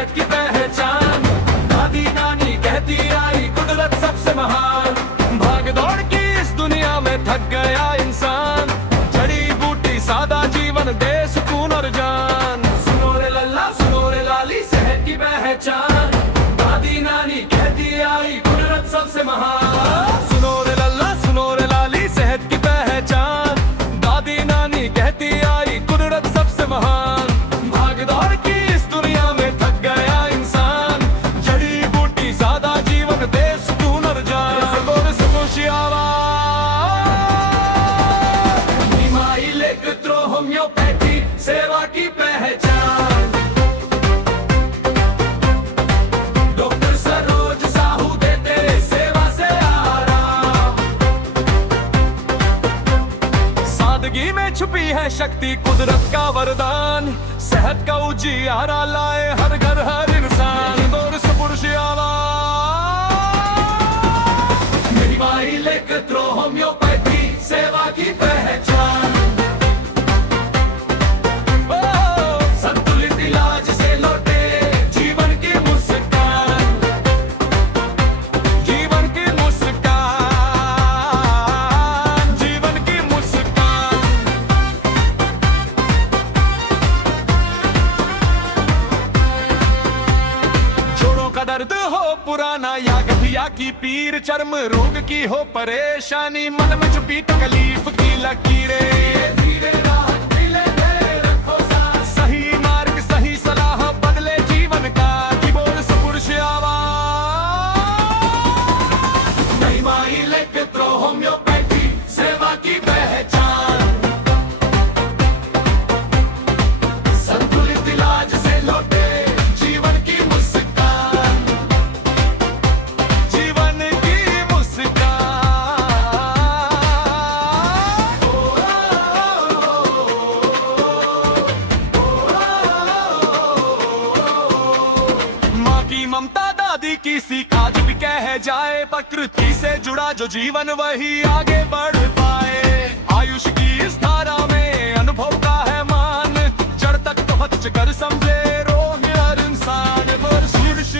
सेहत की पहचान। दादी नानी कहती आई कुदरत सबसे महान। भाग दौड़ की इस दुनिया में थक गया इंसान, जड़ी बूटी सादा जीवन दे सुकून और जान। सुनो रे लल्ला सुनो रे लाली सेहत की पहचान। दादी नानी कहती आई कुदरत सबसे महान। सुनो रे लल्ला सुनो रे लाली सेहत की पहचान। दादी नानी कहती आई कुदरत सबसे महान। भाग दौड़ की इस दुनिया में थक गया इंसान, जड़ी बूटी सादा जीवन दे सुकून और जान। होम्योपैथी सेवा की पहचान। डॉक्टर सरोज साहू देते सेवा से आराम। सादगी में छुपी है शक्ति कुदरत का वरदान। सेहत का उजियारा लाए हर घर हर इंसान। दौर से पुरुष आवाज इलेक्ट्रो होम्योपैथी सेवा की पहचान। संतुलित इलाज से लौटे जीवन की मुस्कान। जीवन की मुस्कान। जीवन की मुस्कान। जोड़ों का दर्द हो पुराना या गठिया की पीर, चर्म रोग की हो परेशानी, मन में छुपी तकलीफ की लकीरें। धीरे राहत मिले दे रखो साथ, सही मार्ग सही सलाह बदले जीवन का। कीबोर्ड से पुरुष आवाज महिमा इलेक्ट्रो होम्योपैथी सेवा की पहचान। संतुलित इलाज से लौटे जीवन की मुस्कान। जीवन की माँ की ममता दादी की सीख आज भी कह जाए। प्रकृति से जुड़ा जो जीवन वही आगे बढ़ पाए। आयुष की इस धारा में अनुभव का है मान, जड़ तक पहुँच कर समझे रोग हर इंसान। शीर्ष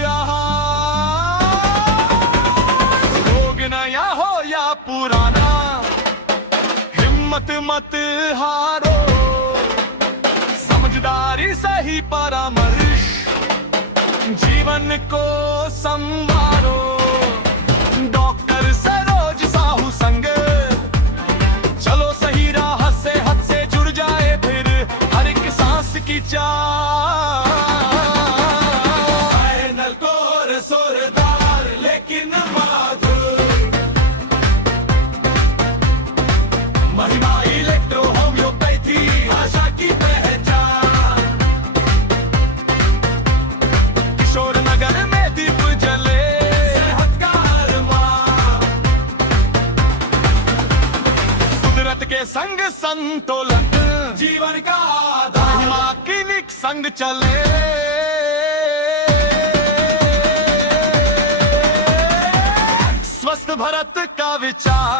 रोग नया हो या पुराना, हिम्मत मत हारो। समझदारी सही परामर्श जीवन को संवारो। डॉक्टर सरोज साहू संग चलो सही राह से हद से जुड़ जाए फिर हर एक सांस की चाह। फाइनल कोर्स जोरदार लेकिन माधुर। महिमा इलेक्ट्रो होम्योपैथी आशा की पहचान। किशोर नगर में दीप जले सेहत का अरमान। कुदरत के संग संतुलन जीवन का आधार। माँ क्लिनिक संग चले स्वस्थ भारत का विचार।